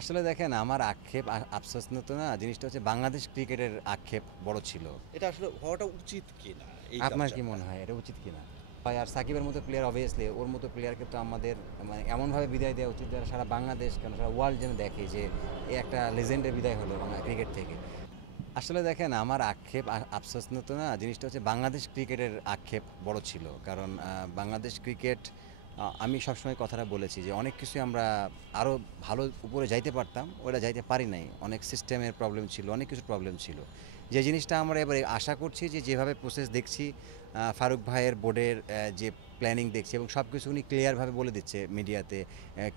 আসলে দেখেন আমার আক্ষেপ আফসোস তো না জিনিসটা হচ্ছে বাংলাদেশ ক্রিকেটের আক্ষেপ বড় ছিল। এটা আসলে হওয়াটা উচিত কিনা এই আপনার কি কালচারটা? মনে হয় এটা উচিত কিনা? হয় আর সাকিবের মতো প্লেয়ার অবভিয়াসলি ওর মতো প্লেয়ারকে তো আমাদের মানে এমনভাবে বিদায় দেওয়া উচিত যারা সারা বাংলাদেশ কেন সারা ওয়ার্ল্ড যেন দেখে যে এ একটা লেজেন্ডের বিদায় হলো বাংলা ক্রিকেট থেকে। আসলে দেখেন আমার আক্ষেপ আফসোস তো না জিনিসটা হচ্ছে বাংলাদেশ ক্রিকেটের আক্ষেপ বড় ছিল কারণ বাংলাদেশ ক্রিকেট আমি সবসময় কথাটা বলেছি যে অনেক কিছু আমরা আরও ভালো উপরে যাইতে পারতাম ওটা যাইতে পারি নাই অনেক সিস্টেমের প্রবলেম ছিল অনেক কিছু প্রবলেম ছিল যে জিনিসটা আমরা এবারে আশা করছি যে যেভাবে প্রসেস দেখছি ফারুক ভাইয়ের বোর্ডের যে প্ল্যানিং দেখছি এবং সব কিছু উনি ক্লিয়ারভাবে বলে দিচ্ছে মিডিয়াতে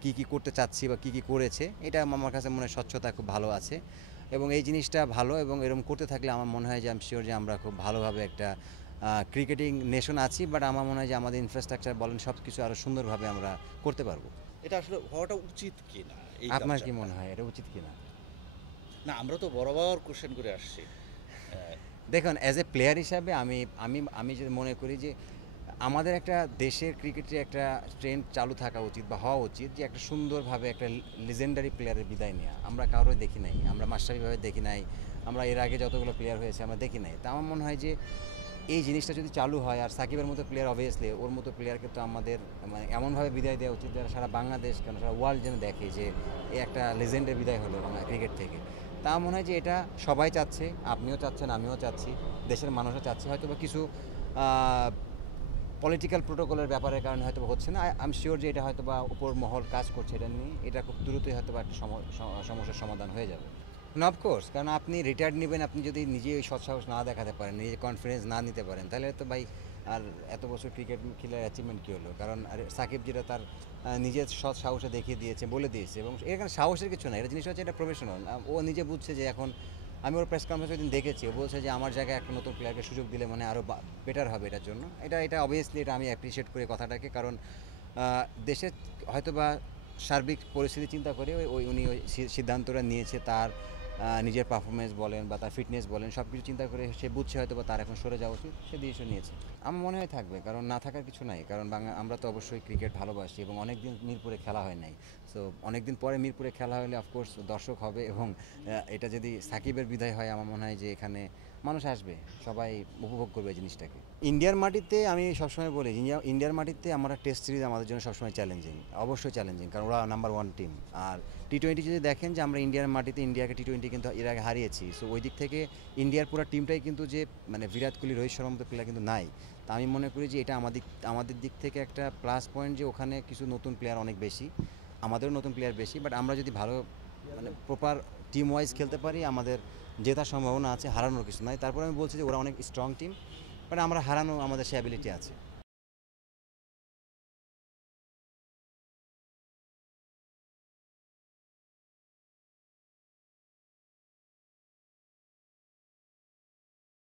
কী কী করতে চাচ্ছি বা কী কী করেছে এটা আমার কাছে মনে হয় স্বচ্ছতা খুব ভালো আছে এবং এই জিনিসটা ভালো এবং এরকম করতে থাকলে আমার মনে হয় যে আমি শিওর যে আমরা খুব ভালোভাবে একটা ক্রিকেটিং নেশন আছি বাট আমার মনে হয় যে আমাদের ইনফ্রাস্ট্রাকচার বলেন সব কিছু আরও সুন্দরভাবে আমরা করতে পারবো। এটা আসলে হওয়াটা উচিত কিনা এই আপনার কি কালচারটা? মনে হয় এটা উচিত কিনা? না, আমরা তো বরাবর কোশ্চেন করে আসছি। দেখুন অ্যাজ এ প্লেয়ার হিসাবে আমি আমি আমি যে মনে করি যে আমাদের একটা দেশের ক্রিকেটে একটা ট্রেন্ড চালু থাকা উচিত বা হওয়া উচিত যে একটা সুন্দরভাবে একটা লিজেন্ডারি প্লেয়ারের বিদায় নেওয়া আমরা কারোই দেখি নাই আমরা মাস্টারিভাবে দেখি নাই আমরা এর আগে যতগুলো প্লেয়ার হয়েছে আমরা দেখি নাই তা আমার মনে হয় যে এই জিনিসটা যদি চালু হয় আর সাকিবের মতো প্লেয়ার অবভিয়াসলি ওর মতো প্লেয়ারকে তো আমাদের মানে এমনভাবে বিদায় দেওয়া উচিত যারা সারা বাংলাদেশ কেন সারা ওয়ার্ল্ড যেন দেখে যে এ একটা লেজেন্ডের বিদায় হলো বাংলা ক্রিকেট থেকে। তা আমার মনে হয় যে এটা সবাই চাচ্ছে আপনিও চাচ্ছেন আমিও চাচ্ছি দেশের মানুষও চাচ্ছে হয়তো বা কিছু পলিটিক্যাল প্রোটোকলের ব্যাপারের কারণে হয়তো হচ্ছে না আই এম শিওর যে এটা হয়তো বা উপর মহল কাজ করছে এটা নিয়ে এটা খুব দ্রুতই হয়তো বা একটা সমস্যার সমাধান হয়ে যাবে না অফকোর্স কারণ আপনি রিটায়ার্ড নেবেন আপনি যদি নিজে ওই সৎসাহস না দেখাতে পারেন নিজে কনফিডেন্স না নিতে পারেন তাহলে তো ভাই আর এত বছর ক্রিকেট খেলার অ্যাচিভমেন্ট কী হলো কারণ আর সাকিব যেটা তার নিজের সৎ সাহসে দেখিয়ে দিয়েছে বলে দিয়েছে এবং এখানে সাহসের কিছু না এটা জিনিস হচ্ছে এটা প্রফেশনাল ও নিজে বুঝছে যে এখন আমি ওর প্রেস কনফারেন্স ওই দিন দেখেছি ও বলছে যে আমার জায়গায় একটা নতুন প্লেয়ারকে সুযোগ দিলে মানে আরও বেটার হবে এটার জন্য এটা অবভিয়াসলি এটা আমি অ্যাপ্রিসিয়েট করি কথাটাকে কারণ দেশের হয়তোবা সার্বিক পরিস্থিতি চিন্তা করে উনি ওই সিদ্ধান্তটা নিয়েছে তার নিজের পারফরমেন্স বলেন বা তার ফিটনেস বলেন সব কিছু চিন্তা করে সে বুঝছে হয়তো বা তার এখন সরে যাওয়া উচিত সে ডিসিশন নিয়েছে। আমার মনে হয় থাকবে কারণ না থাকার কিছু নাই কারণ আমরা তো অবশ্যই ক্রিকেট ভালোবাসি এবং অনেক দিন মিরপুরে খেলা হয় নাই সো অনেক দিন পরে মিরপুরে খেলা হলে অফকোর্স দর্শক হবে এবং এটা যদি সাকিবের বিদায় হয় আমার মনে হয় যে এখানে মানুষ আসবে সবাই উপভোগ করবে জিনিসটাকে। ইন্ডিয়ার মাটিতে আমি সবসময় বলি ইন্ডিয়ার মাটিতে আমরা টেস্ট সিরিজ আমাদের জন্য সবসময় চ্যালেঞ্জিং অবশ্যই চ্যালেঞ্জিং কারণ ওরা নাম্বার ওয়ান টিম আর টি-20 যদি দেখেন যে আমরা ইন্ডিয়ার মাটিতে ইন্ডিয়াকে টি-20 কিন্তু এর আগে হারিয়েছি সো ওই দিক থেকে ইন্ডিয়ার পুরো টিমটাই কিন্তু যে মানে বিরাট কোহলি রোহিত শর্মার মতো প্লেয়ার কিন্তু নাই তা আমি মনে করি যে এটা আমাদের দিক থেকে একটা প্লাস পয়েন্ট যে ওখানে কিছু নতুন প্লেয়ার অনেক বেশি আমাদেরও নতুন প্লেয়ার বেশি বাট আমরা যদি ভালো মানে প্রপার টিম ওয়াইজ খেলতে পারি আমাদের জেতার সম্ভাবনা আছে হারানোর কিছু নাই তারপরে আমি বলছি যে ওরা অনেক স্ট্রং টিম বাট আমরা হারানো আমাদের সে অ্যাবিলিটি আছে।